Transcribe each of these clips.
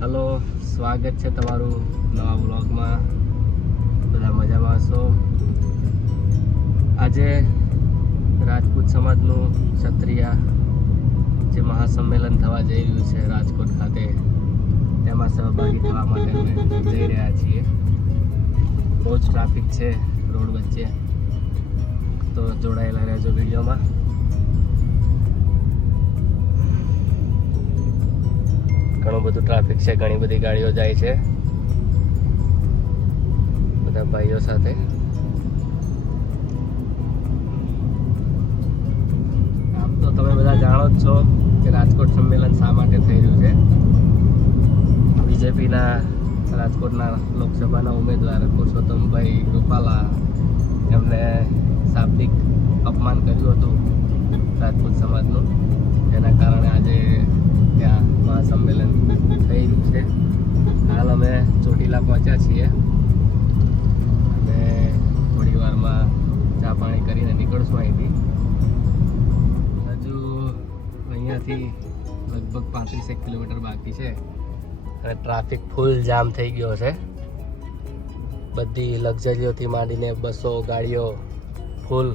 Hello, સ્વાગત છે તમારું નવા વ્લોગમાં. બધા મજામાં છો? આજે રાજપૂત સમાજનું ક્ષત્રિય જે મહાસંમેલન થવા જઈ રહ્યું છે રાજકોટ ખાતે, તેમાં સહભાગી થવા માટે અમે જઈ રહ્યા છીએ. બહુ જ ટ્રાફિક છે રોડ વચ્ચે, તો જોડાયેલા રહેજો વિડીયોમાં. ઘણું બધું ટ્રાફિક છે, ઘણી બધી ગાડીઓ જાય છે બધા ભાઈઓ સાથે. આમ તો તમે બધા જાણો જ છો કે રાજકોટ સંમેલન શા માટે થઈ રહ્યું છે. બીજેપીના રાજકોટના લોકસભાના ઉમેદવાર પુરુષોત્તમભાઈ રૂપાલા એમને શાબ્દિક અપમાન કર્યું હતું રાજપૂત સમાજનું. જેના કારણે આજે ત્યાં મહાસંમેલન થઈ રહ્યું છે. હાલ અમે ચોટીલા પહોંચ્યા છીએ અને થોડી વારમાં ચા પાણી કરીને નીકળશું અહીંથી. હજુ અહીંયાથી લગભગ 35 કિલોમીટર બાકી છે અને ટ્રાફિક ફૂલ જામ થઈ ગયો છે. બધી લક્ઝરીઓથી માંડીને બસો ગાડીઓ ફૂલ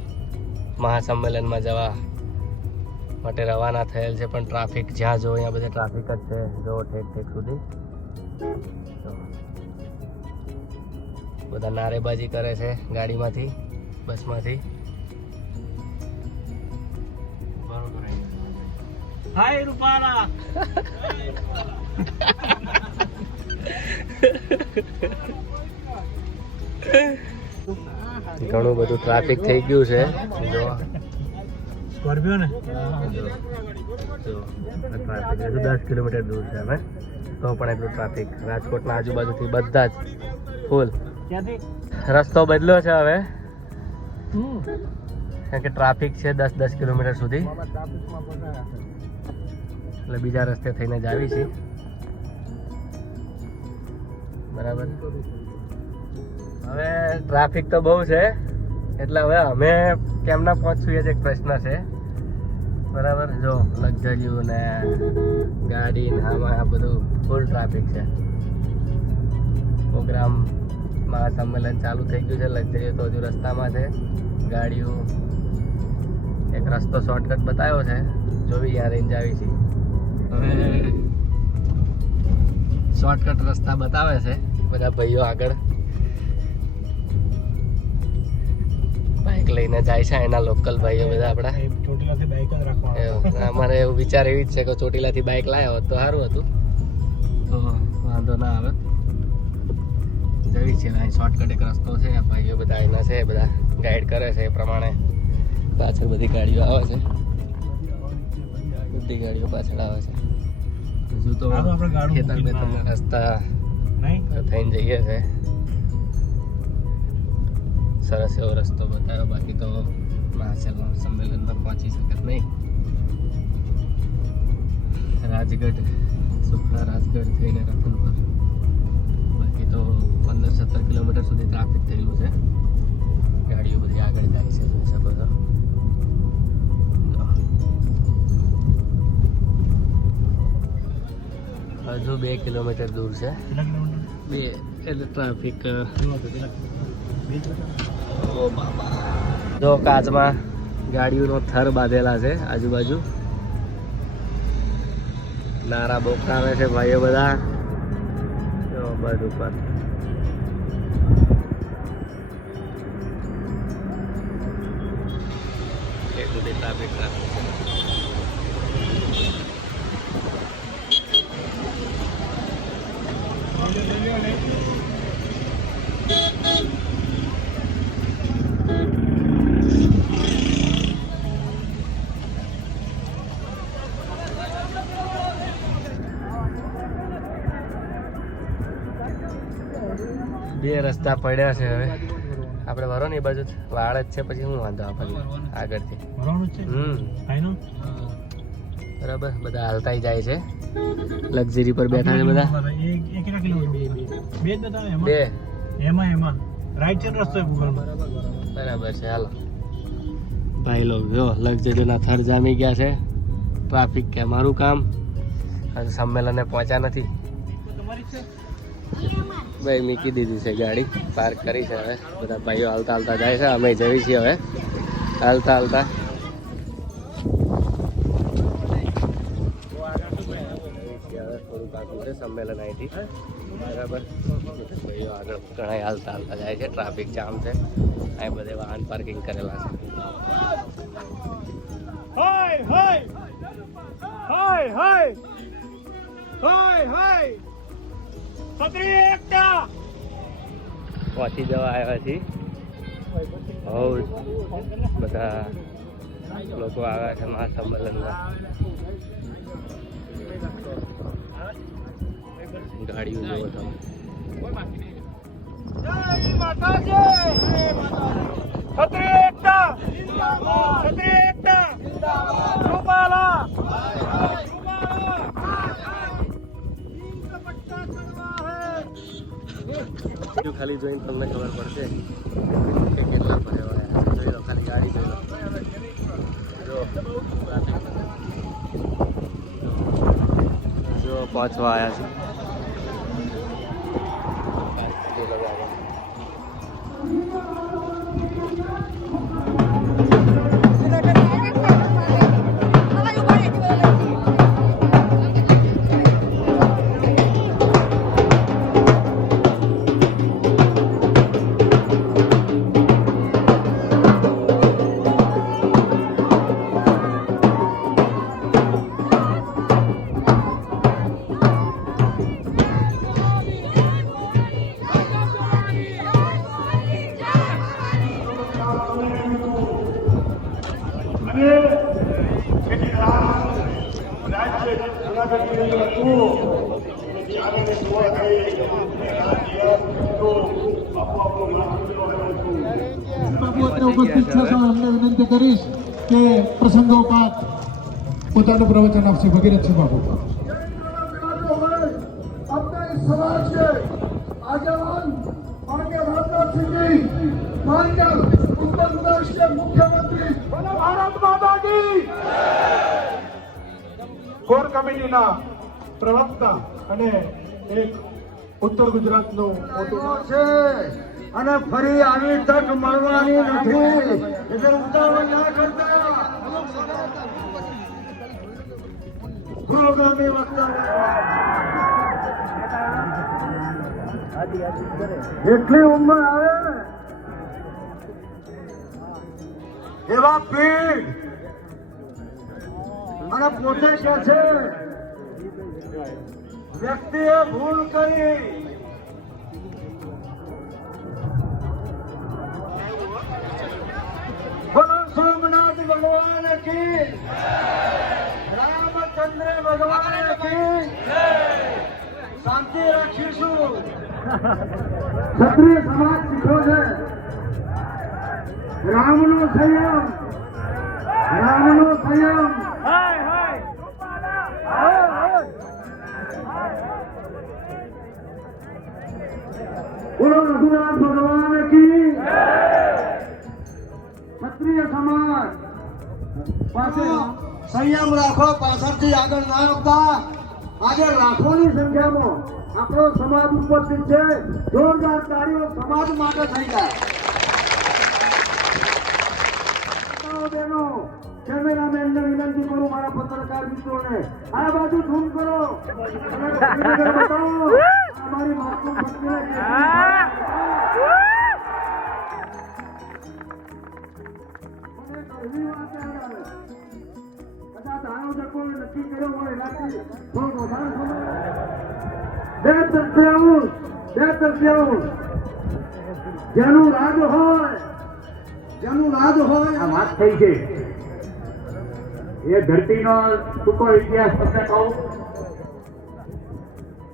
મહાસંમેલનમાં જવા માટે રવાના થયેલ છે, પણ ટ્રાફિક જ્યાં જો અહીંયા બધે ટ્રાફિક જ છે, જો ઠેક ઠેક સુધી. બધા નારેબાજી કરે છે ગાડીમાંથી, બસમાંથી. હાય રૂપાલા. ઘણું બધું ટ્રાફિક થઈ ગયું છે. જો સ્કોર્પિયો ને જો ટ્રાફિક હજુ 10 કિલોમીટર દૂર છે અમે, તો પણ એટલું ટ્રાફિક. રાજકોટના આજુબાજુથી બધા જ ફૂલ. રસ્તો બદલ્યો છે હવે, કારણ કે ટ્રાફિક છે 10 કિલોમીટર સુધી, એટલે બીજા રસ્તે થઈને જ આવી છે. બરાબર, હવે ટ્રાફિક તો બહુ છે, એટલે હવે અમે કેમના પહોંચશું એ જ એક પ્રશ્ન છે. બરાબર, જો લક્ઝરીઓ ને ગાડી ને આમાં આ બધું ફૂલ ટ્રાફિક છે. પ્રોગ્રામ મહાસંમેલન ચાલુ થઈ ગયું છે, લક્ઝરીઓ તો હજુ રસ્તામાં છે. ગાડીઓ એક રસ્તો શોર્ટકટ બતાવ્યો છે, જોવી યાર રેન્જ આવી છે. હવે શોર્ટકટ રસ્તા બતાવે છે બધા ભાઈઓ આગળ બાઇક લઈને જાય છે. એના લોકલ ભાઈઓ બધા આપણા. ચોટીલાથી બાઇક જ રાખવાનું. અમારે એવું વિચાર એવી જ છે કે ચોટીલાથી બાઇક લાવ્યો હોત તો સારું હતું, તો વાંધો ના આવે. જવી છે અહીં શોર્ટકટ એક રસ્તો છે, ભાઈઓ બધા એના છે, બધા ગાઈડ કરે છે એ પ્રમાણે. પાછળ બધી ગાડીઓ આવે છે, બધી ગાડીઓ પાછળ આવે છે. હજુ તો ખેતર બેતરના રસ્તા થઈને જઈએ છે. સરસ એવો રસ્તો બતાવ્યો, બાકી તો મહાસંમેલનમાં પહોંચી શકે નહીં. રાજગઢ, સુખડા રાજગઢ થઈને રતનપુર, બાકી તો 15-17 કિલોમીટર સુધી ટ્રાફિક થયેલું છે. ગાડીઓ બધી આગળ જાય છે, જોઈ શકો છો. હજુ 2 કિલોમીટર દૂર છે. 2 એટલે ટ્રાફિક. ઓ બાબા, જો કાચમાં ગાડીઓનો થર બાંધેલા છે આજુબાજુ. નારા બોકાવે છે ભાઈઓ બધા. જો બસ ઉપર એટલું ટ્રાફિક છે. બે રસ્તા પડ્યા છે. હવે આપણે વરો ને એ બાજુ વાળ જ છે, પછી હું વાંધો આપણને આગળથી. બરાબર, બધા હાલતા જાય છે. લક્ઝરી પર બેઠા છે બધા. બે એમાં રાઈટ સાઈડ રસ્તો બરાબર છે. હાલો ભાઈ લોગ, જો લક્ઝરીના થર જામી ગયા છે. ટ્રાફિક કે મારું કામ, હજુ સંમેલને પહોંચ્યા નથી. ભાઈ મૂકી દીધી છે ગાડી, પાર્ક કરી છે. હવે બધા ભાઈઓ હાલતા હાલતા જાય છે, અમે જઈએ છીએ હવે હાલતા હાલતા. થોડું બાકી છે સંમેલન અહીંથી, બરાબર. ભાઈઓ આગળ ઘણા હાલતા હાલતા જાય છે, ટ્રાફિક જામ છે, અહીં બધે વાહન પાર્કિંગ કરેલા છે. પહોંચી જવા આવ્યા છીએ. બહુ બધા લોકો આવ્યા છે મહાસંમેલનમાં. ગાડીઓ જોવો તમે. જો ખાલી જોઈને તમને ખબર પડશે કે કેટલા ભરેવા આવ્યા. જોઈ લો, ખાલી ગાડી જોઈ લો. જો પહોંચવા આવ્યા છે. ઉપસ્થિત છે, અમને વિનંતી કરીશ કે પ્રસંગોપાત પોતાનું પ્રવચન આપશે. ભગીરથસિંહ બાબુ. अपने इस समाज के आगेवान माननीय राजनाथ सिंह जी, माननीय उत्तर प्रदेश के मुख्यमंत्री, बोलो भारत माता की. કોર કમિટીના પ્રવક્તા અને એક ઉત્તર ગુજરાતનું મોટું છે અને ફરી આવી તક મળવાની નથી, એટલે ઉતાવળ ના કરતા. પુરોગામી વક્તા એટલી ઉંમર આવે એવા પીડ અને પોતે કે છે વ્યક્તિએ ભૂલ કરી. બોલો સોમનાથ ભગવાન કી, રામચંદ્ર ભગવાન કી. શાંતિ રાખીશું. ક્ષત્રિય સમાજ શીખો છે રામનો સંયમ, રામનો સંયમ. બોલો રઘુનાથ ભગવાન કી. ક્ષત્રિય સમાજ પાસે સંયમ રાખો, પાછળથી આગળ ના આવતા. આજે લાખોની સંખ્યામાં આપણો સમાજ ઉપસ્થિત છે. જોરદાર તાળીઓ સમાજ માટે થઈ જાય. બહેનો, કેમેરામેનને વિનંતી કરું, મારા પત્રકાર મિત્રોને આ બાજુ ઝૂમ કરો અને બતાવો અમારી માતૃ પત્નીને કદાચ આનો જકો નક્કી કર્યો હોય એનાથી થોડો વધારે સમય. બે તરફી જેનું રાજ હોય આ વાત થઈ છે. એ ધરતીનો ટૂંકો ઇતિહાસ તમને કહું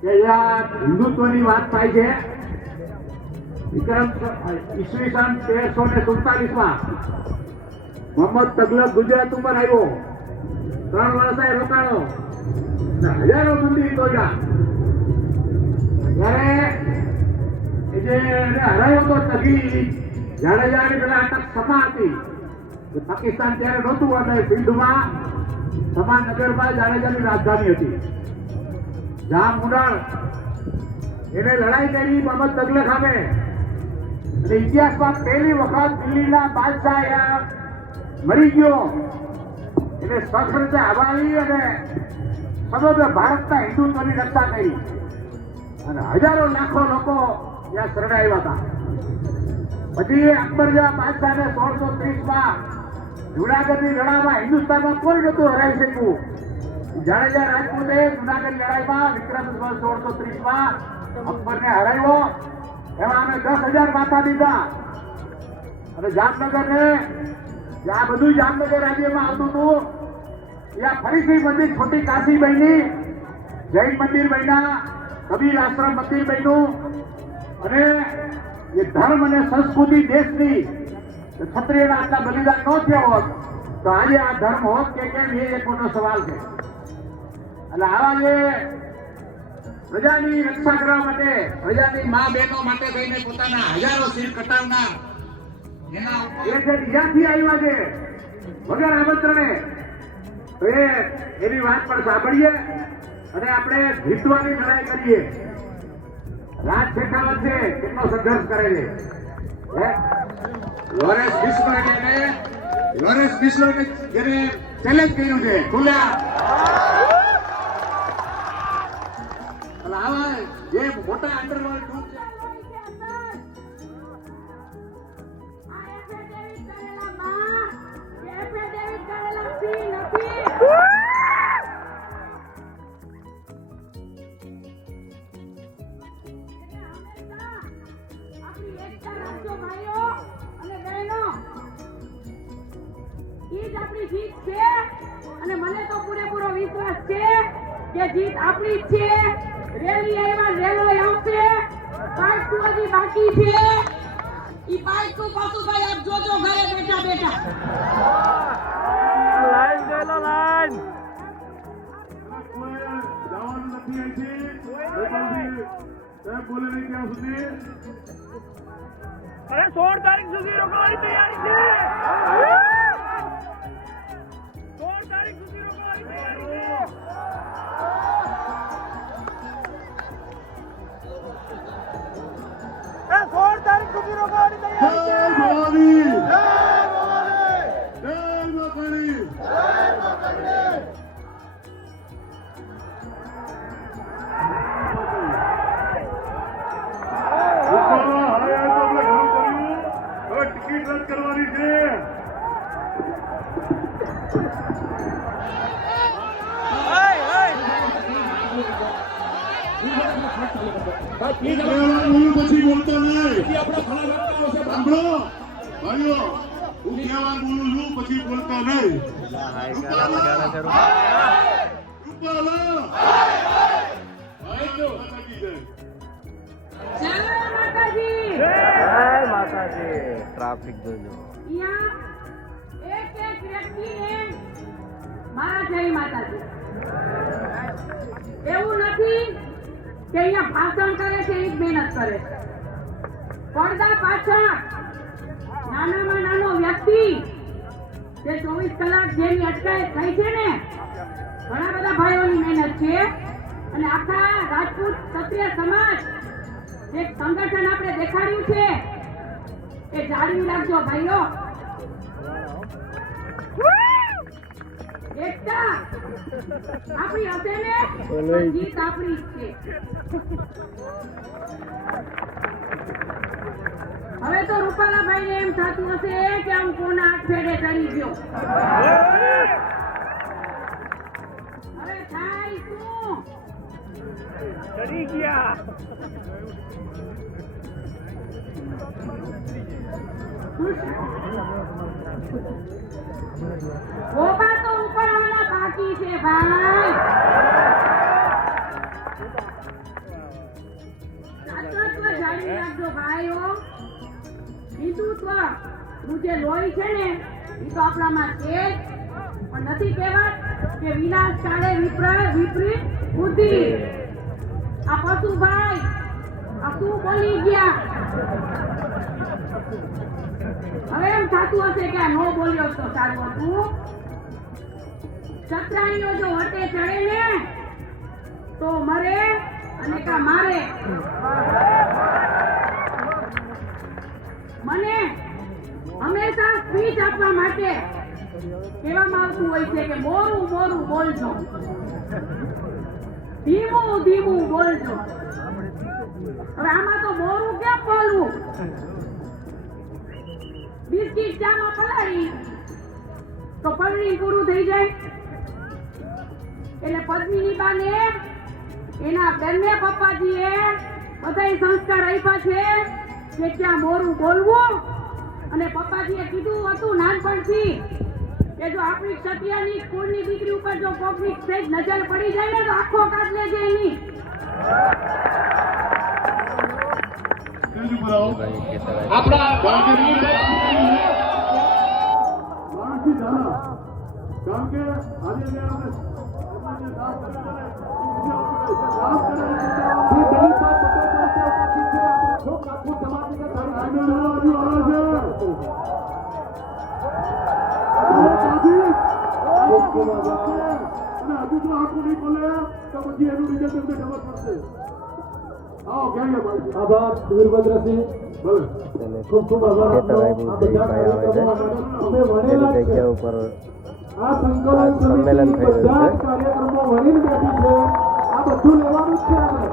કે જ્યાં હિન્દુત્વની વાત થાય છે. ઈસવીસન 1347 મોહમ્મદ તગલક ગુજરાત ઉપર આવ્યો. 3 વર્ષ રોકાણો, હજારો મંદિર તોડ્યા. ત્યારે જે હરાયો તો તગી જાડેજાની પેલા અટક સમા હતી. પાકિસ્તાન ત્યારે નહોતું અને ફિલ્ડમાં સમાનગરમાં જાડેજાની રાજધાની હતી. જામુંડળ એને લડાઈ કરી મોહમ્મદ તગલક સામે અને ઇતિહાસમાં પહેલી વખત દિલ્હીના બાદશાહ અહીંયા મરી ગયો એને સખત હવાલી અને સમગ્ર ભારતના હિન્દુત્વની રક્ષા કરી અને હજારો લાખો લોકો ત્યાં શરણાવ્યા હતા. પછી અકબર જેવા બાદશાહને 1630માં જુનાગઢની લડાઈમાં હિન્દુસ્તાનમાં કોઈ નતું હરાવી શક્યું. જાડેજા રાજપૂતે જુનાગઢ લડાઈમાં વિક્રમ 1630માં અકબરને હરાવ્યો. એમાં અમે 10,000 માથા દીધા અને જામનગરને જ્યાં બધું જામનગર રાજ્યમાં આવતું હતું ત્યાં ફરીથી મંદિર છોટી કાશી બની, જૈન મંદિર બન્યા, કબીર આશ્રમ મંદિર બન્યું અને એ ધર્મ અને સંસ્કૃતિ દેશની ક્ષત્રિયના આટલા બલિદાન ન થયા હોત તો આજે આ ધર્મ હોત કે કેમ એ એક મોટો સવાલ છે. એટલે આવા જે પ્રજાની રક્ષા કરવા માટે, પ્રજાની મા બહેનો માટે થઈને પોતાના હજારો શિર કટાવનાર એના એ છે જ્યાંથી આવ્યા છે વગર આમંત્રણે, તો એની વાત પણ સાંભળીએ અને આપણે જીતવાની લડાઈ કરીએ. રાજ શેખાવત છે કેટલો સંઘર્ષ કરે છે. લોરેન્સ બિસ્લરને જેને ચેલેન્જ કર્યું છે ખુલ્લા. આવા જે મોટા અંડરવર્લ્ડ ગ્રુપ છે આપણી જીત છે અને મને તો પૂરેપૂરો વિશ્વાસ છે કે જીત આપણી જ છે. રેલી આવ્યા, રેલો આવશે, પાર્ટ 2 હજી બાકી છે. ઈ પાર્ટ 2 પાસુભાઈ આપ જોજો ઘરે બેઠા બેઠા. લાઈન દે લો લાઈન. જવાનું નથી અહીંથી. સાહેબ બોલે નહીં ત્યાં સુધી. અરે 16 તારીખ સુધી રોકવાની તૈયારી છે. 16 તારીખ સુધી રોકવાની તૈયારી છે. એ 16 તારીખ સુધી રોકવાની તૈયારી છે. જય ભવાની! જય મકડી! ટિકિટ રદ કરવાની છે. પછી બોલતો નહીં. સાંભળો ભાઈઓ, હું કહેવા બોલું છું પછી બોલતા નહીં. જય માતાજી. જય માતાજી. ટ્રાફિક જોજો. અહીંયા એક એક વ્યક્તિને મારા જય માતાજી. એવું નથી કે અહીંયા ભાષણ કરે છે એ જ મહેનત કરે છે. પડદા પાછળ નાનામાં નાનો વ્યક્તિ જે 24 કલાક જેની અટકાયત થઈ છે ને, ઘણા બધા ભાઈઓની મહેનત છે અને આખા રાજપૂત ક્ષત્રિય સમાજ જે સંગઠન આપણે દેખાડ્યું છે એ જાળવી રાખજો ભાઈઓ. એકતા આપણી હશે ને તો જીત આપણી જ છે. હવે તો રૂપાલાભાઈને એમ થતું હશે કે આમ કોના હાથ ફેડે ચડી ગયો. હવે થાય શું? ચડી ગયા. ગોબા તો ઉપડવાના બાકી છે ભાઈ. સાતત્વ જાળવી રાખજો ભાઈઓ. હિન્દુત્વ નું જે લોહી છે ને એ તો આપણામાં છે જ, પણ નથી કહેવાત કે વિનાશ કાળે વિપરીત બુદ્ધિ. આ પશુભાઈ આ શું બોલી ગયા? હવે એમ થતું હશે કે આ નો બોલ્યો તો સારું હતું. સત્રાણીઓ જો વટે ચડે ને તો મરે અને કા મારે મને હંમેશા સ્પીચ આપવા માટે કહેવામાં આવતું હોય છે કે મોરું મોરું બોલજો, ધીમું ધીમું બોલજો. હવે આમાં તો મોરું કેમ બોલવું? બિસ્કિટ ચામાં પલાળી તો પલળી પૂરું થઈ જાય. એટલે પદ્મિની બાને એના બંને પપ્પાજીએ બધાય સંસ્કાર આપ્યા છે કે ક્યાં મોરું બોલવું. અને પપ્પાજીએ કીધું હતું નાનપણથી કે જો આપણી ક્ષત્રિયની કુળની દીકરી ઉપર જો કોકની સહેજ નજર પડી જાય ને તો આખો કાઢ લેજે એની. ભાઈ ખેતર આપણા ગાંધીજી ધારા કારણ કે આજે જે આપણે સામાન્ય સાફ આભાર વીરભદ્રસિંહ, ખૂબ ખૂબ આભાર ખેતર આપનો. આવ્યું આ બધા ભાઈ આવે છે. કાર્યક્રમો અમે એની વણેલા જ છે. જગ્યા ઉપર આ સંકલન સંમેલન સમિતિ થઈ રહ્યું બધા જ છે. કાર્યક્રમો વણીને બેઠી છે. આ બધું લેવાનું જ છે આપણે.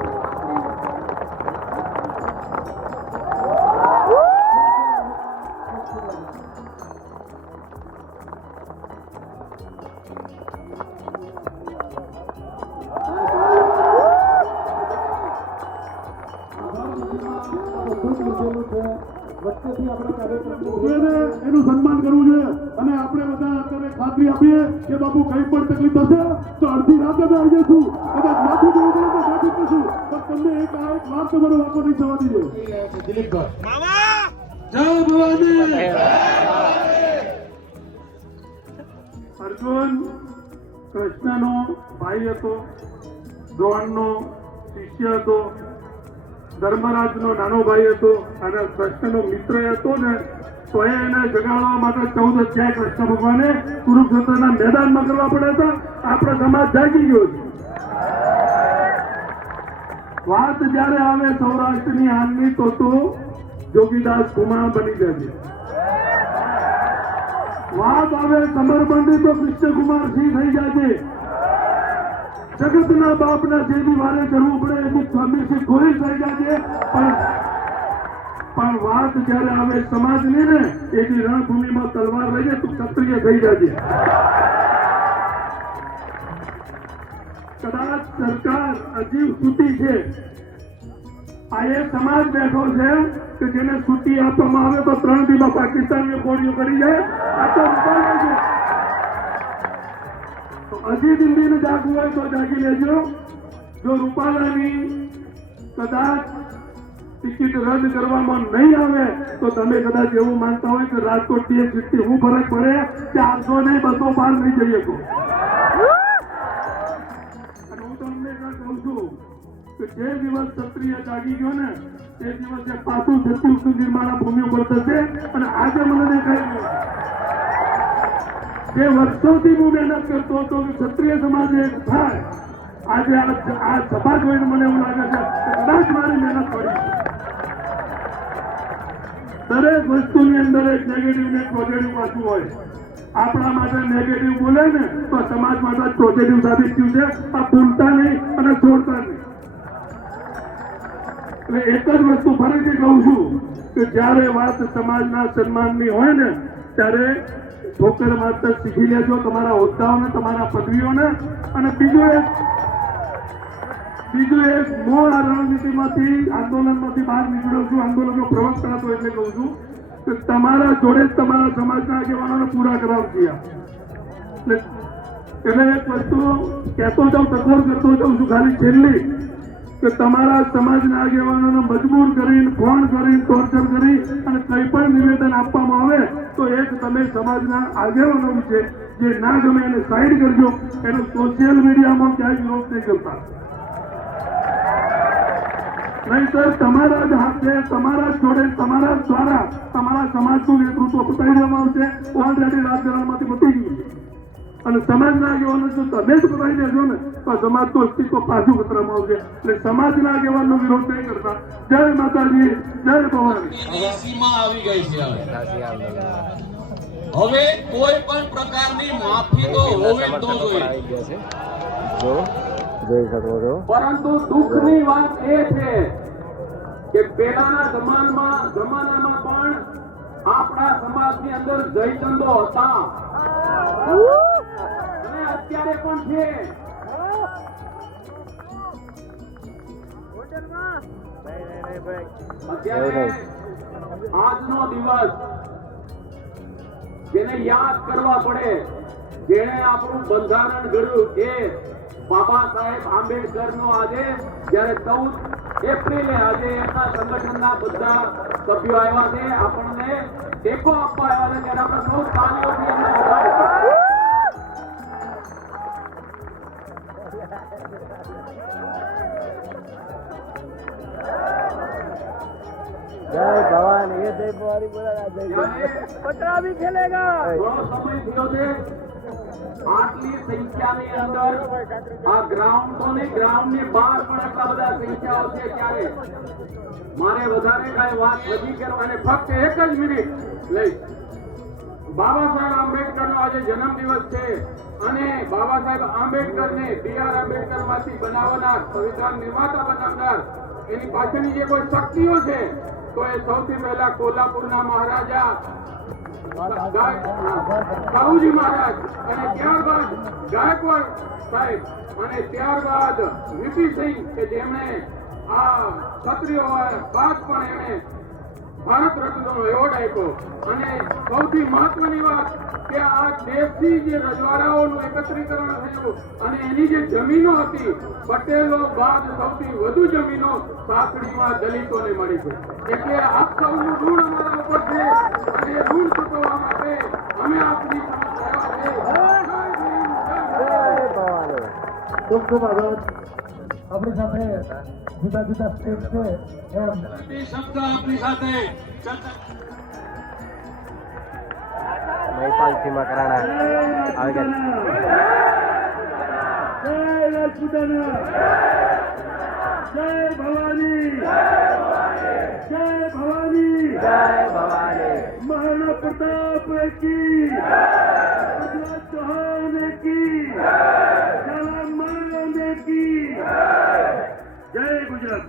વચ્ચેથી આપણે કાર્યક્રમ એનું સન્માન કરવું જોઈએ. અને આપણે બધા અત્યારે ખાતરી આપીએ કે બાપુ કઈ પણ તકલીફ થશે તો અડધી રાતે અમે આવી જઈશું. કદાચ માથું દેવું પડે તો માથું કરશું, પણ તમને એક વાત તમારો વાપર નહીં થવા દીધો. દિલીપભાઈ જય ભવાની. અર્જુન કૃષ્ણનો ભાઈ હતો, દ્રોણનો શિષ્ય હતો, ધર્મરાજનો નાનો ભાઈ હતો અને કૃષ્ણનો મિત્ર હતો ને તો એને જગાડવા માટે 14 અધ્યાય કૃષ્ણ ભગવાને કુરુક્ષેત્રના મેદાનમાં કરવા પડ્યા હતા. આપણો સમાજ જાગી ગયો છે. વાત જયારે આવે સૌરાષ્ટ્રની હાલની તો જોગીદાસ કુમાર બની જાય. વાત આવે સમરબંધી તો કૃષ્ણકુમાર સિંહ થઈ જાય. જગતના બાપના જેની વારે કરવું પડે એની સ્વામીથી કોઈ થઈ જાય. પણ વાત જયારે આવે સમાજની ને એની રણભૂમિમાં તલવાર લઈને તું ક્ષત્રિય થઈ જાય. કદાચ સરકાર અજીબ સૂતી છે. આ એ સમાજ બેઠો છે કે જેને સૂતી આપવામાં આવે તો 3 દિવસ પાકિસ્તાનીઓ ગોળીઓ કરી જાય. આ તો રૂપાલા છે. તો હજી દિલ્હીને જાગવું હોય તો જાગી લેજો. જો રૂપાલાની કદાચ ટિકિટ રદ કરવામાં નહીં આવે તો તમે કદાચ એવું માનતા હોય કે રાજકોટથી એક સીટથી હું ફરક પડે 400 નહીં 200 પાર નહીં જઈ શકો. અને હું તમને કહું છું કે જે દિવસ ક્ષત્રિય જાગી ગયો ને તે દિવસે પાછું છત્તીસનું નિર્માણ આ ભૂમિ ઉપર થશે. અને આજે મને દેખાય જે વર્ષોથી હું મહેનત કરતો હતો કે ક્ષત્રિય સમાજ એક થાય, આજે આ સભા જોઈને મને એવું લાગે છે કે કદાચ મારી મહેનત પડી. દરેક વસ્તુની અંદર એક નેગેટિવ ને પોઝિટિવ પાછું હોય. આપણા માટે નેગેટિવ બોલે ને તો સમાજ માટે પોઝિટિવ સાબિત થયું છે. આ ભૂલતા નહીં અને છોડતા નહીં. એટલે એક જ વસ્તુ ફરીથી કહું છું કે જયારે વાત સમાજના સન્માનની હોય ને ત્યારે ઠોકર માત્ર શીખી લેજો તમારા હોદ્દાઓને, તમારા પદવીઓને. અને બીજું એક હું આ રણનીતિમાંથી આંદોલનમાંથી બહાર નીકળ્યો છું, આંદોલનનો પ્રવક્તા હતો એટલે કહું છું કે તમારા જોડે જ તમારા સમાજના આગેવાનોને પૂરા કરાવશે. એટલે એક વસ્તુ કહેતો જાઉં, તકવાર કરતો જાઉં છું ખાલી છેલ્લી કે તમારા સમાજના આગેવાનોને મજબૂર કરીને, ફોન કરીને, ટોર્ચર કરી અને કંઈ પણ નિવેદન આપવામાં આવે તો એક તમે સમાજના આગેવાનો વિશે જે ના ગમે એને સાઈડ કરજો. એનો સોશિયલ મીડિયામાં ક્યાંય વિરોધ નહીં કરતા. નહીંતર તમારા જ હાથે, તમારા જ જોડે, તમારા જ દ્વારા તમારા સમાજનું નેતૃત્વ પતાવી દેવામાં આવશે. ઓલરેડી રાજકારણમાંથી પતી ગયું છે. અને સમાજના આગેવાનો જો તમે જ પકડી દેશો ને તો આ સમાજનું અસ્તિત્વ પાછું ખતરામાં આવશે. એટલે સમાજના આગેવાનનો વિરોધ નહીં કરતા. જય માતાજી, જય ભવાની. એની સીમા આવી ગઈ છે હવે. સાચી આંદોલન હવે કોઈ પણ પ્રકારની માફી તો હોવી જ ન જોઈએ. આવી ગયા છે. જો જોઈ શકો છો. પરંતુ દુઃખની વાત એ છે કે પહેલાના જમાનામાં પણ આપણા સમાજની અંદર જયચંદો હતા અને અત્યારે પણ છે. અત્યારે આજનો દિવસ જેને યાદ કરવા પડે, જેણે આપણું બંધારણ ઘડ્યું, એ બાબા સાહેબ આંબેડકરનો આજે જ્યારે 14 એપ્રિલે આજે એમના સંગઠનના બધા સભ્યો આવ્યા છે, આપણને ટેકો આપવા આવ્યા છે, ત્યારે આપણે સૌ તાળીઓથી એમને વધાવીએ. જય ભવાની, જય ભવાની બોલા. पटरा भी खेलेगा। ઘણો સમય થયો છે. આટલી સંખ્યાની અંદર આ ગ્રાઉન્ડ તો નહીં, ગ્રાઉન્ડની બહાર પણ આટલા બધા સંખ્યાઓ છે. ત્યારે મારે વધારે કાંઈ વાત નથી કરવાની, ફક્ત એક જ મિનિટ લઈશ. બાબા સાહેબ આંબેડકરનો આજે જન્મદિવસ છે અને બાબા સાહેબ આંબેડકરને B.R. આંબેડકરમાંથી બનાવનાર, સંવિધાન નિર્માતા બનાવનાર, એની પાછળની જે કોઈ શક્તિઓ છે તો એ સૌથી પહેલા કોલ્હાપુરના મહારાજા સાહુજી મહારાજ, અને ત્યારબાદ ગાયકવાડ સાહેબ, અને ત્યારબાદ વીપી સિંહ કે જેમણે આ ક્ષત્રિયો બાદ પણ એમણે ભારત રત્નનો એવોર્ડ આપ્યો. અને સૌથી મહત્વની વાત કે આ દેશથી જે રજવાડાઓનું એકત્રીકરણ થયું અને એની જે જમીનો હતી, પટેલો બાદ સૌથી વધુ જમીનો સાંકળીમાં દલિતોને મળી છે. એટલે આપ સૌનું ઋણ અમારા ઉપર છે અને એ ઋણ ચૂકવવા માટે અમે આપની સમક્ષ આવ્યા છે. ખૂબ ખૂબ આભાર. આપણી સાથે જુદા જુદા સ્ટેટ છે એમ શબ્દ આપની સાથે ચર્ચા મહિપાલ સિંહ મકરાણા આવી ગયા. જય રાજપૂતાના, જય ભવાની, જય ભવાની, જય ભવાની. મહારાણા પ્રતાપ કી, ગુજરાત ચૌહાણ કી, જલારામ માનવ કી, જય ગુજરાત.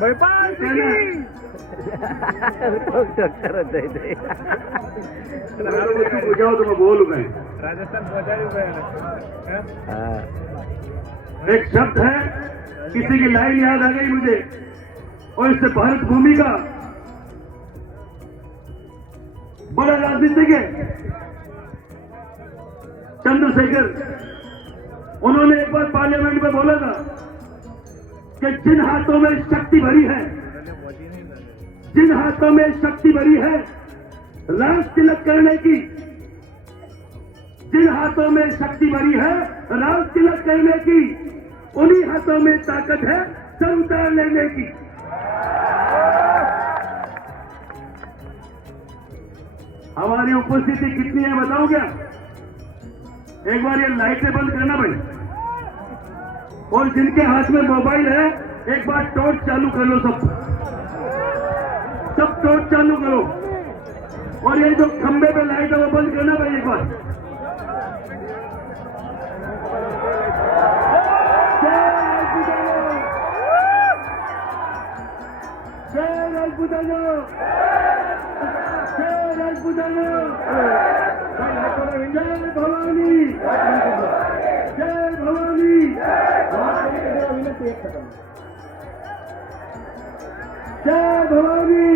भोपाल की बुझाओ तो मैं बोलूं मैं. राजस्थान पहुंचा हाँ. एक शब्द है, किसी की लाइन याद आ गई मुझे, और इससे भारत भूमि का बड़ा राजनीतिक है चंद्रशेखर. उन्होंने एक बार पार्लियामेंट में बोला था कि जिन हाथों में शक्ति भरी है, जिन हाथों में शक्ति भरी है राज तिलक करने की, जिन हाथों में शक्ति भरी है राज तिलक करने की, उन्हीं हाथों में ताकत है सर उतार लेने की. हमारी उपस्थिति कितनी है बताओ क्या? एक बार ये लाइटें बंद करना भाई, और जिनके हाथ में मोबाइल है एक बार टॉर्च चालू कर लो. सब टॉर्च चालू करो, और ये जो खंबे पे लाइट है वो बंद करना भाई एक बार. जय राजपूताना, जय राजपूताना, जय भवानी, जय भवानी, जय भवानी.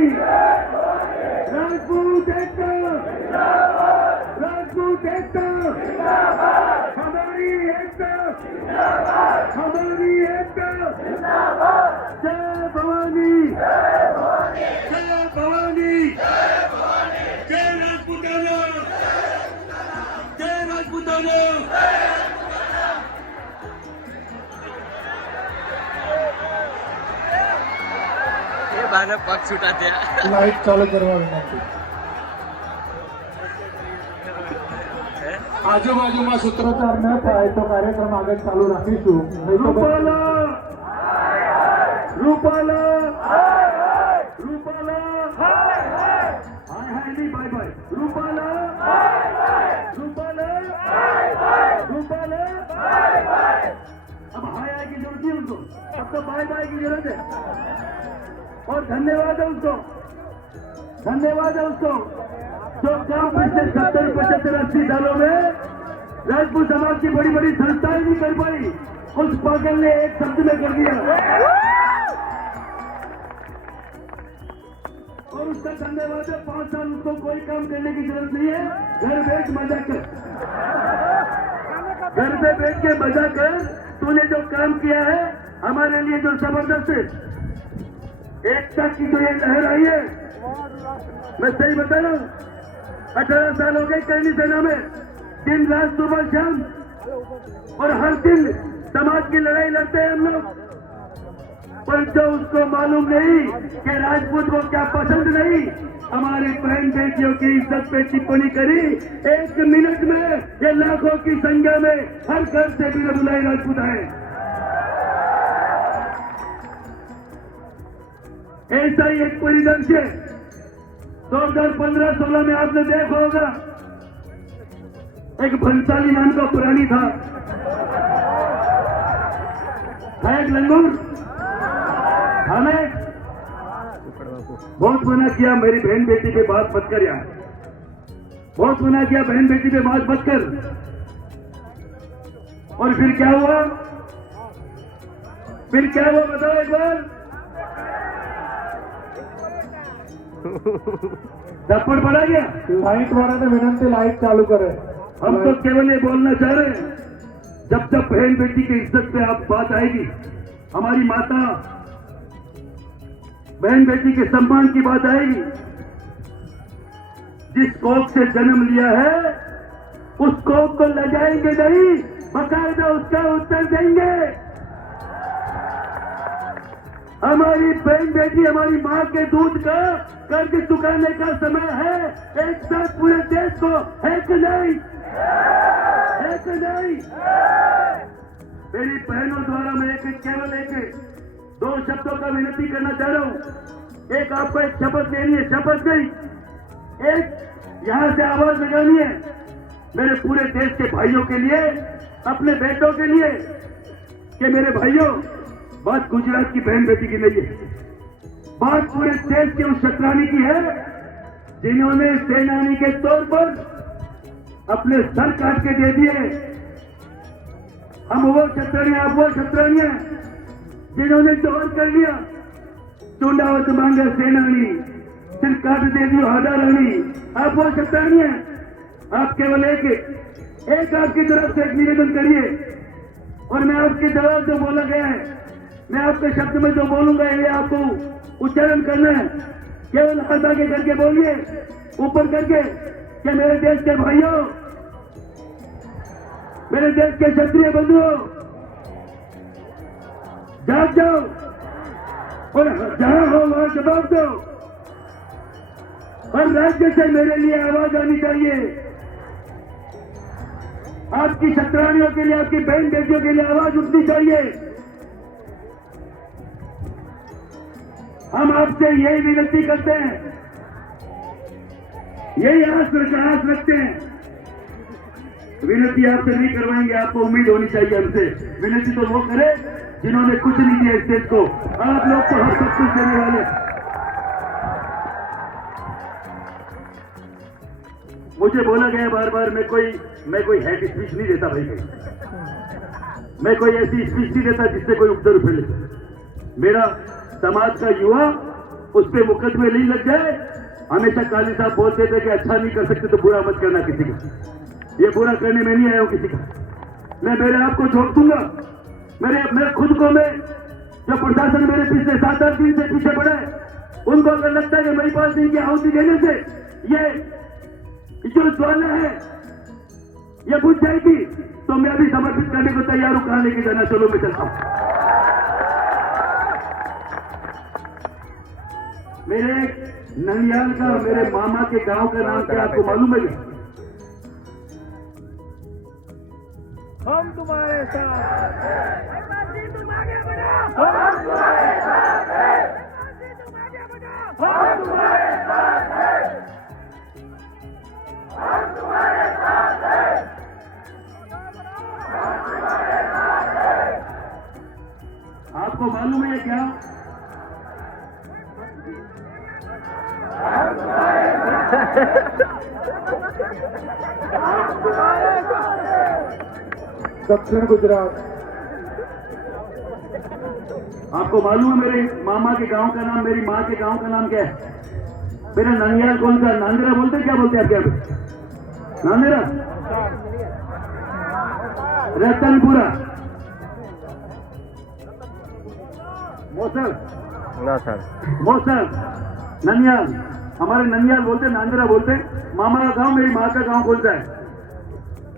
राजपूत एकता, राजपूत एकता, हमारी एकता, हमारी एकता. जय भवानी, जय भवानी, जय राजपूताना, जय राजपूताना. આને પગ છૂટા થયા. લાઈટ ચાલુ કરવા વિનંતી. આજુબાજુમાં સૂત્રોચ્ચાર ન થાય તો કાર્યક્રમ આગળ ચાલુ રાખીશું. રૂપાલા રૂપાલા રૂપાલા હાય નહીં બાય બાય. રૂપાલા રૂपाला रूपाला अब हाय आय की जरूरत नहीं उनको, अब तो बाय बाय की जरूरत है. और धन्यवाद है उसको, धन्यवाद है उसको जो काम पिछले 70-75-80 सालों में राजपूत समाज की बड़ी बड़ी संस्थाएं नहीं कर पाई, उस पागल ने एक शब्द में कर दिया. और उसका धन्यवाद है. 5 साल उसको कोई काम करने की जरूरत नहीं है. घर बैठ मजा कर, घर पे बैठ के मजा कर. तूने जो काम किया है हमारे लिए जो जबरदस्त है, एकता की जो ये लहर आई है, मैं सही बता रहा हूँ. 18 साल हो गए करनी सेना में, दिन रात सुबह शाम, और हर दिन समाज की लड़ाई लड़ते हैं हम लोग. पर जो उसको मालूम नहीं कि राजपूत को क्या पसंद नहीं, हमारी बहन बेटियों की इज्जत पे टिप्पणी करी. 1 मिनट में ये लाखों की संख्या में हर घर से भी बुलाए राजपूत आए. ऐसा ही एक परिदृश्य 2015-16 में आपने देखा होगा. एक भंसाली नाम का पुरानी था, एक लंगूर. हमें बहुत मना किया, मेरी बहन बेटी पे बात मत कर यार, बहुत मना किया, बहन बेटी पे बात मत कर. और फिर क्या हुआ, फिर क्या हुआ बताओ एक बार. थप्पड़ पड़ा गया. लाइट वाला ने विनंती लाइट चालू करे. हम तो केवल ये बोलना चाह रहे हैं, जब जब बहन बेटी की इज्जत पे आप बात आएगी, हमारी माता बहन बेटी के सम्मान की बात आएगी, जिस कोख से जन्म लिया है उस कोख को लजाएंगे नहीं, बाकायदा उसका उत्तर देंगे. हमारी बहन बेटी हमारी मां के दूध का कर्ज चुकाने का समय है. एक साथ पूरे देश को है कि नहीं, है कि नहीं. मेरी बहनों द्वारा मैं केवल एक 2 शब्दों का विनती करना चाह रहा हूं. एक आपको एक शपथ लेनी है, शपथ नहीं, एक यहां से आवाज लगानी है मेरे पूरे देश के भाइयों के लिए, अपने बेटों के लिए, कि मेरे भाइयों, बात गुजरात की बहन बेटी की नहीं है, बात पूरे देश के उस शतरानी की है जिन्होंने सेनानी के तौर पर अपने सर काट के दे दिए. हम वो शतरानी, आप वो शतरानी हैं जिन्होंने जोर कर लिया. चुंडावत मांगे सेनानी, सिर काट दे दी हादा रानी. आप वो शतरानी हैं. आप केवल एक आपकी तरफ से एक निवेदन करिए, और मैं आपके जवाब जो बोला गया है, मैं आपके शब्द में जो बोलूंगा ये आपको उच्चारण करना है. केवल हाथ आगे करके बोलिए, ऊपर करके, कि मेरे देश के भाइयों, मेरे देश के क्षत्रिय बंधुओं, जाग जाओ और जहां हो वहां जवाब दो. हर राज्य से मेरे लिए आवाज आनी चाहिए. आपकी शतरानियों के लिए, आपकी बहन बेटियों के लिए आवाज उठनी चाहिए. हम आपसे यही विनती करते हैं, यही आस रखते हैं. विनती आपसे नहीं करवाएंगे, आपको उम्मीद होनी चाहिए हमसे. विनती तो वो करे जिन्होंने कुछ नहीं दिया इस देश को. आप लोग तो हर सब कुछ देने वाले. मुझे बोला गया बार बार, मैं कोई हेड स्पीच नहीं देता भाई, मैं कोई ऐसी स्पीच नहीं देता जिससे कोई उपद्रव फैले. मेरा समाज का युवा उस पर मुकदमे नहीं लग जाए. हमेशा काली साहब बोलते थे कि अच्छा नहीं कर सकते तो बुरा मत करना किसी का. ये बुरा करने में नहीं आया हूं किसी का. मैं मेरे आप को झोंक दूंगा. मेरे खुद को, मैं जो प्रशासन मेरे पिछले 7-8 दिन से पीछे पड़ा है, उनको अगर लगता है कि मेरी पास इनकी आहुति देने से ये जो ज्वाला है ये बुझ जाएगी, तो मैं अभी समर्पित करने को तैयार हूं. कहां लेके जाना, चलो मैं चलता हूं. मेरे ननियाल का, मेरे मामा के गांव का नाम क्या आपको मालूम है क्या? हम तुम्हारे साथ तुम आगे बढ़ो, हम तुम्हारे साथ हैं, तुम आगे बढ़ो, हम तुम्हारे साथ हैं, हम तुम्हारे साथ हैं, हम तुम्हारे साथ हैं। आपको मालूम है क्या? दक्षिण गुजरात। आपको मालूम है मेरे मामा के गांव का नाम, मेरी माँ के गांव का नाम क्या है? मेरा ननियाल कौन सा? नांदेरा बोलते हैं? क्या बोलते हैं आपके यहाँ पे? नांदेरा, रतनपुरा, मोसर, ना सर, मोसर, ननियाल। हमारे ननियाल बोलते, नांदेरा बोलते। मामा का गांव, मेरी माँ का गांव कौन सा है?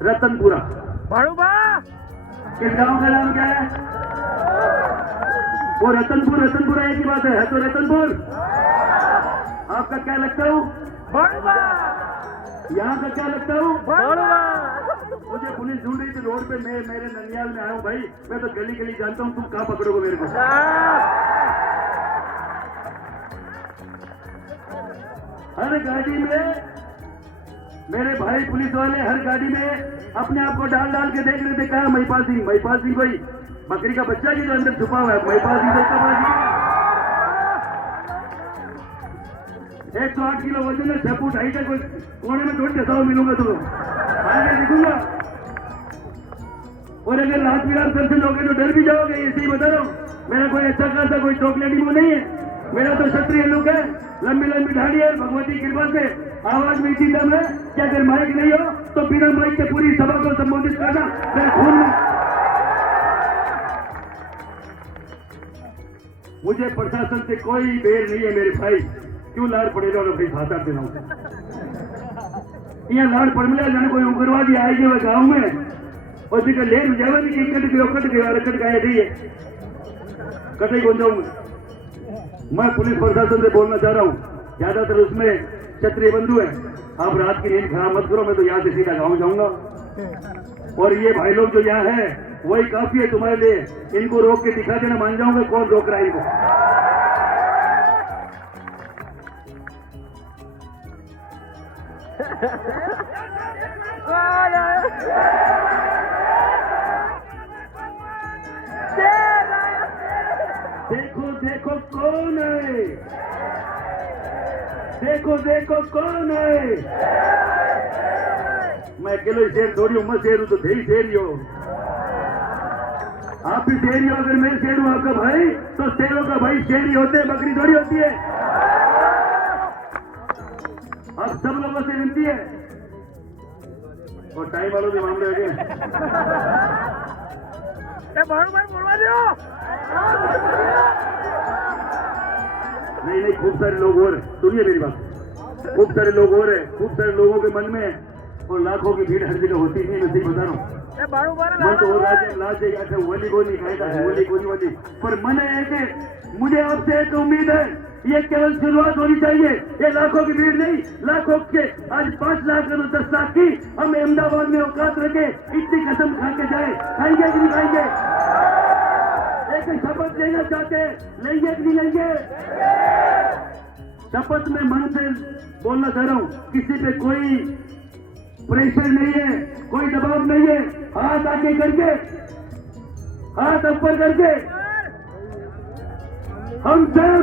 रतनपुरा। बड़ूबा किस गांव का नाम क्या है? वो रतनपुर। रतनपुरा एक ही बात है तो रतनपुर। आपका क्या लगता हूँ? बड़ूबा यहाँ का क्या लगता हूँ? बड़ूबा। मुझे पुलिस ढूंढ रही थी रोड पे, मैं मेरे ननियाल में आया हूँ भाई। मैं तो गली गली जानता हूँ, तुम कहाँ पकड़ोगे मेरे को? हर गाड़ी में मेरे भाई पुलिस वाले, हर गाड़ी में अपने आप को डाल डाल के देख रहे थे। कहा महिपाल सिंह? महिपाल सिंह कोई बकरी का बच्चा की जो अंदर छुपा हुआ है? महिपाल सिंह तो बाजी 108 किलो वजन है, 6 फुट हाइट है। कोई कोने में थोड़ी जैसा मिलूंगा तो आगे दिखूंगा। और अगर रात बिरात दर्शन होगे तो डर भी जाओगे, ऐसे ही बता रहा हूँ। मेरा कोई अच्छा खासा कोई चॉकलेटी मुंह नहीं है। मेरा तो क्षत्रिय लुक है, लंबी लंबी दाढ़ी है। भगवती की कृपा से आवाज में इसी दम है कि अगर माइक नहीं हो तो बिना माइक के पूरी सभा को संबोधित करना मेरे खून में। मुझे प्रशासन से कोई बेर नहीं है मेरे भाई। क्यों लाड़ पड़ेगा भाई? भाषा देना यहाँ लाड़ पड़ मिला जाने कोई उग्रवादी आएगी वह गाँव में और जी का लेर जावा नहीं कि कट गया रकट गाया नहीं है, कटे कौन जाऊंगा। मैं पुलिस प्रशासन से बोलना चाह रहा हूँ, ज्यादातर उसमें क्षत्रिय बंधु है। आप रात की नींद खराब मत करो, मैं तो यहाँ से सीधा गाँव जाऊंगा। और ये भाई लोग जो यहाँ है वही काफी है तुम्हारे लिए। इनको रोक के दिखा देना, मान जाऊंगा कौन रोक रहा है इनको। देखो देखो कौन है, देखो देखो कौन है। मैं अकेले शेर थोड़ी हूँ, मैं शेर हूँ तो थे ही शेर ही हो। आप भी शेर ही हो। अगर मैं शेर हूँ आपका भाई तो शेरों का भाई शेर ही होते हैं, बकरी थोड़ी होती है। अब सब लोगों से विनती है और टाइम वालों के मामले हो गए। बोलवा दो। नहीं, खूब सारे लोग और सुनिए मेरी बात। खूब सारे लोग और है, खूब सारे लोगों के मन में और लाखों की भीड़ हर जगह होती नहीं। मैं सही बता रहा हूँ। मन तो हो रहा है लाज जगह वली को नहीं खाएगा, वली को नहीं वाली। पर मन है कि मुझे आपसे एक उम्मीद है, ये केवल शुरुआत होनी चाहिए। ये लाखों की भीड़ नहीं, लाखों के आज 5 लाख और 10 लाख की हम अहमदाबाद में औकात रखे इतनी कसम खा के जाए। खाएंगे कि नहीं खाएंगे? एक शपथ लेना चाहते हैं, लेंगे कि नहीं लेंगे? शपथ में मन से बोलना चाह रहा हूँ, किसी पे कोई प्रेशर नहीं है, कोई दबाव नहीं है। हाथ आगे करके, हाथ ऊपर करके हम सब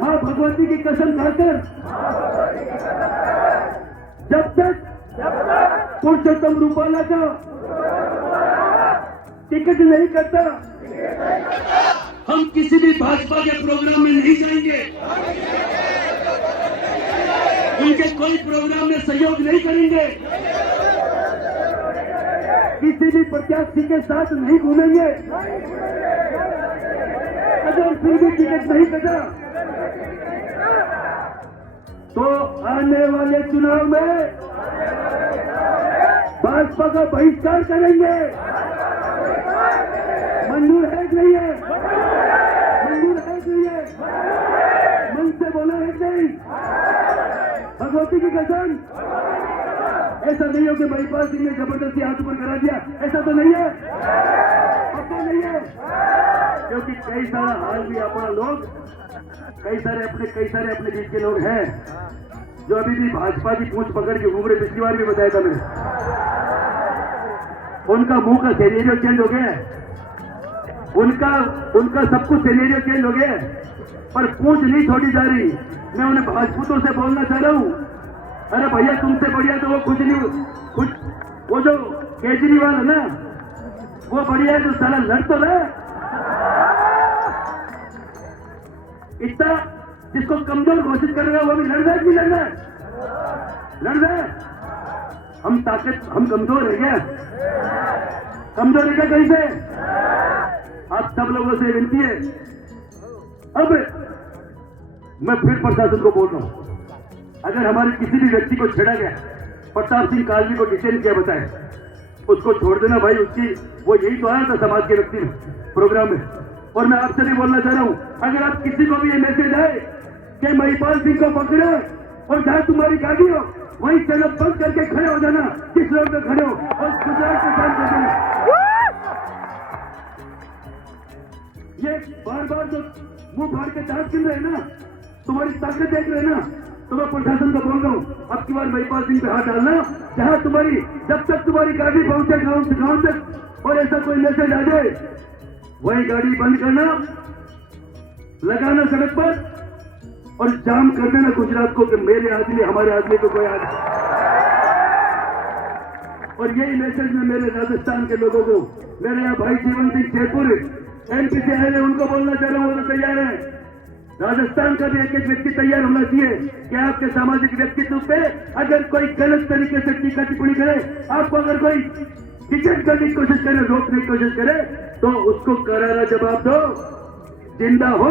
माँ भगवती की कसम खाकर जब तक पुरुषोत्तम रूपाला का टिकट नहीं करता हम किसी भी भाजपा के प्रोग्राम में नहीं जाएंगे, उनके कोई प्रोग्राम में सहयोग नहीं करेंगे, किसी भी प्रत्याशी के साथ नहीं घूमेंगे। अगर फिर भी टिकट नहीं कटा तो आने वाले चुनाव में भाजपा का बहिष्कार करेंगे। मंजूर है कि नहीं है? मंजूर भगवती की कसम, ऐसा नहीं हो कि महिपाल सिंह ने जबरदस्ती हाथ ऊपर करा दिया, ऐसा तो नहीं है, पक्का नहीं है। क्योंकि कई सारा हाल भी अपना लोग, कई सारे अपने बीच के लोग हैं जो अभी भी भाजपा की पूंछ पकड़ के घूम रहे। पिछली बार भी बताया था मैंने, उनका मुंह का सिनेरियो चेंज हो गया है, उनका सब कुछ सिनेरियो चेंज हो गया है, पर पूंछ नहीं छोड़ी जा रही। मैं उन्हें भाजपूतों से बोलना चाह रहा हूं, अरे भैया तुमसे बढ़िया तो वो वो जो केजरीवाल है ना, वो बढ़िया है, तो साला लड़ तो रहे। इतना जिसको कमजोर घोषित कर रहे हो वो भी लड़ रहा है कि लड़ रहा है? लड़ रहा है। हम कमजोर है क्या? कमजोर है क्या कैसे? आप सब लोगों से विनती है, अब मैं फिर प्रशासन को बोल रहा हूं, अगर हमारे किसी भी व्यक्ति को छेड़ा गया, प्रताप सिंह कालवी को डिटेन किया बताए, उसको छोड़ देना भाई। वो यही तो आया था समाज के व्यक्ति में प्रोग्राम में। और मैं आपसे भी बोलना चाह रहा हूं, अगर आप किसी को भी ये मैसेज आए कि महिपाल सिंह को पकड़े और जहां तुम्हारी गाड़ी हो वहीं चलो बंद करके खड़े हो जाना, किस रोड पे खड़े हो और गुजरात के साथ देना। ये बार बार जो मुंह फाड़ के दांत गिन रहे हैं ना, तुम्हारी ताकत देख रहे हैं ना, तो मैं प्रशासन को बोल रहा हूँ, अब की बार महिपाल सिंह पे हाथ डालना, जब तक तुम्हारी गाड़ी पहुंचे गांव तक और ऐसा कोई मैसेज आ जाए, वही गाड़ी बंद करना, लगाना सड़क पर और जाम कर देना गुजरात को कि मेरे आदमी हमारे आदमी को कोई आदमी। और यही मैसेज में मेरे राजस्थान के लोगों को, मेरे यहाँ भाई जीवन सिंह जयपुर एमपी से आए हैं, उनको बोलना चाह रहा हूँ, वो तो तैयार है। राजस्थान का भी एक व्यक्ति तैयार होना चाहिए कि आपके सामाजिक व्यक्तित्व पे अगर कोई गलत तरीके से टीका टिप्पणी करे, आपको अगर कोई डिटेक्ट करने की कोशिश करे, रोकने की कोशिश करे, तो उसको करारा जवाब दो। जिंदा हो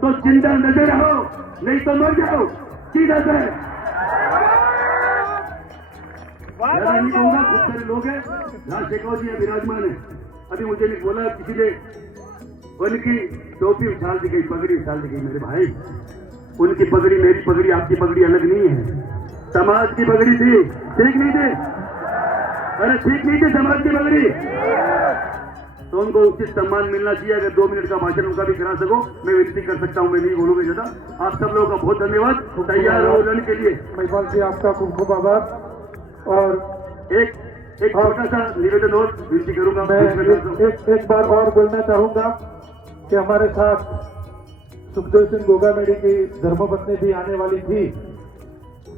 तो जिंदा नजर आओ, नहीं तो मर जाओ, सीधा से। ज्यादा नहीं कहूंगा, बहुत सारे लोग हैं, राज शेखावत जी विराजमान है। अभी मुझे नहीं बोला किसी ने, उनकी टोपी उछाल दी गई, पगड़ी उछाल दी गई। मेरे भाई, उनकी पगड़ी मेरी पगड़ी आपकी पगड़ी अलग नहीं है, समाज की पगड़ी थी, ठीक नहीं थी? अरे ठीक नहीं थी समाज की पगड़ी, तो उनको उचित सम्मान मिलना चाहिए। अगर 2 मिनट का भाषण उनका भी करा सको, मैं विनती कर सकता हूं, मैं नहीं बोलूंगा ज्यादा। आप सब लोगों का बहुत धन्यवाद, तैयार हो रण के लिए। महिपाल जी आपका खूब खूब आभार। और एक छोटा सा निवेदन और विनती करूंगा, मैं एक बार और बोलना चाहूंगा कि हमारे साथ सुखदेव सिंह गोगामेडी की धर्मपत्नी भी आने वाली थी,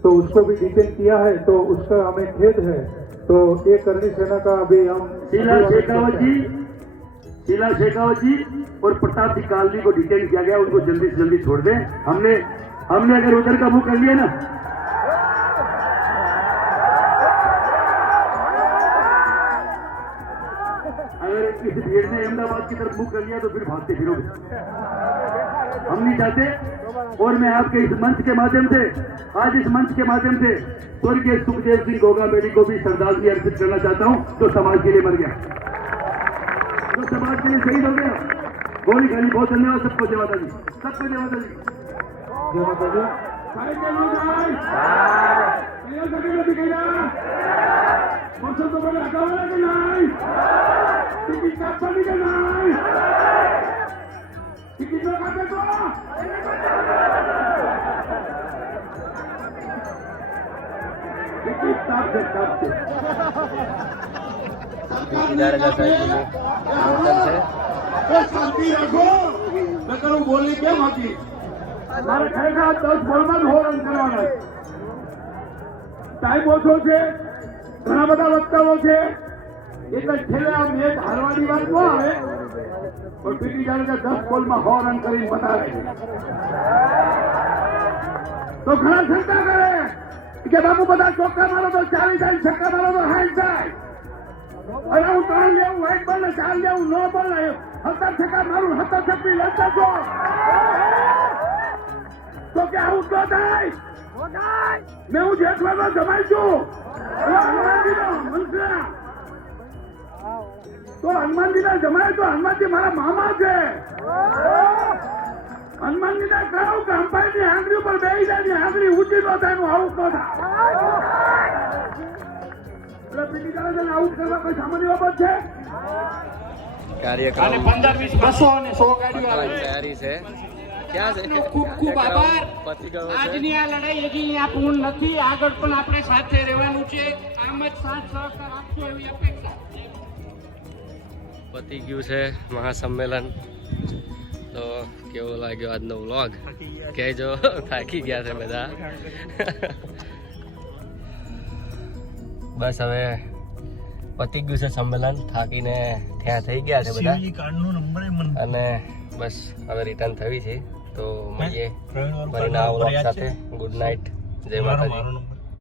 तो उसको भी डिटेन किया है, तो उसका हमें खेद है। तो ये करनी सेना का अभी हम शीला शेखावत जी और प्रताप सिंह कालवी को डिटेन किया गया, उनको जल्दी से जल्दी छोड़ दें। हमने अगर उधर का मुंह कर लिया ना, अगर किसी भीड़ ने अहमदाबाद की तरफ मुंह कर लिया तो फिर भागते फिरोगे, हम नहीं चाहते। और मैं आपके इस मंच के माध्यम से, आज इस मंच के माध्यम से स्वर्गीय सुखदेव सिंह गोगामेडी को भी श्रद्धांजलि अर्पित करना चाहता हूं, जो समाज के लिए मर गया, जो समाज के लिए शहीद हो गया। गोली खाली, बहुत धन्यवाद सबको, जय माता दी, सबको जय माता दी। जय माता दी। શાંતિ રાખો, નકર હું બોલી કેમ હતી? મારે ખરેખર 10 બોલમાં જ હોરણ કરવાના છે. ટાઈમ ઓછો છે, ઘણા બધા વક્તાઓ છે, એટલે છેલ્લે આ મેચ હારવાની વાત ન આવે, પણ પીટી જાડેજા 10 બોલમાં 100 રન કરીને બતાવે તો ઘણા શંકા કરે કે બાપુ બધા ચોક્કા મારો તો 40 થાય, છક્કા મારો તો 60 થાય. હવે હું 3 લેવું, વ્હાઈટ બોલ ને 4 લેવું, નો બોલ ને 17 છક્કા મારું, 17 છક્કી લડતા છો, તો કે આવું તો થાય. મેં હું જેઠવાનો જમાઈ છું, હનુમાનજીનો મંત્રા, તો હનુમાનજીના જમાય તો હનુમાનજી મારા મામા છે. હનુમાન ગીતા કહું કે અંબાઈની આંગળી ઉપર બેસી જાય ને આંગળી ઊંચી ન થાય એનું આઉટ ન થાય. એટલે પીટી જાડેજાને આઉટ કરવા કોઈ સામાન્ય બાબત છે? કાર્યક્રમ 15, 20, 200 અને 100 ગાડીઓ આવે પતવાની તૈયારી છે. ક્યાં છે ખૂબ ખૂબ આભાર. પતી ગયો છે. આજની આ લડાઈ હજી અહીંયા પૂર્ણ નથી. આગળ પણ આપણે સાથે રહેવાનું છે. આમ જ સાથ સહકાર આપશો એવી અપેક્ષા. પતી ગયું છે મહાસંમેલન. તો કેવો લાગ્યો આજનો વ્લોગ કહેજો. થાકી ગયા છે બધા. બસ હવે પતી ગયું છે સંમેલન. થાકીને ત્યાં થઈ ગયા છે બધા અને બસ હવે રિટર્ન થવી છે. તો મળીએ ફરીના વ્લોગ સાથે. Good night. જય માતાજી.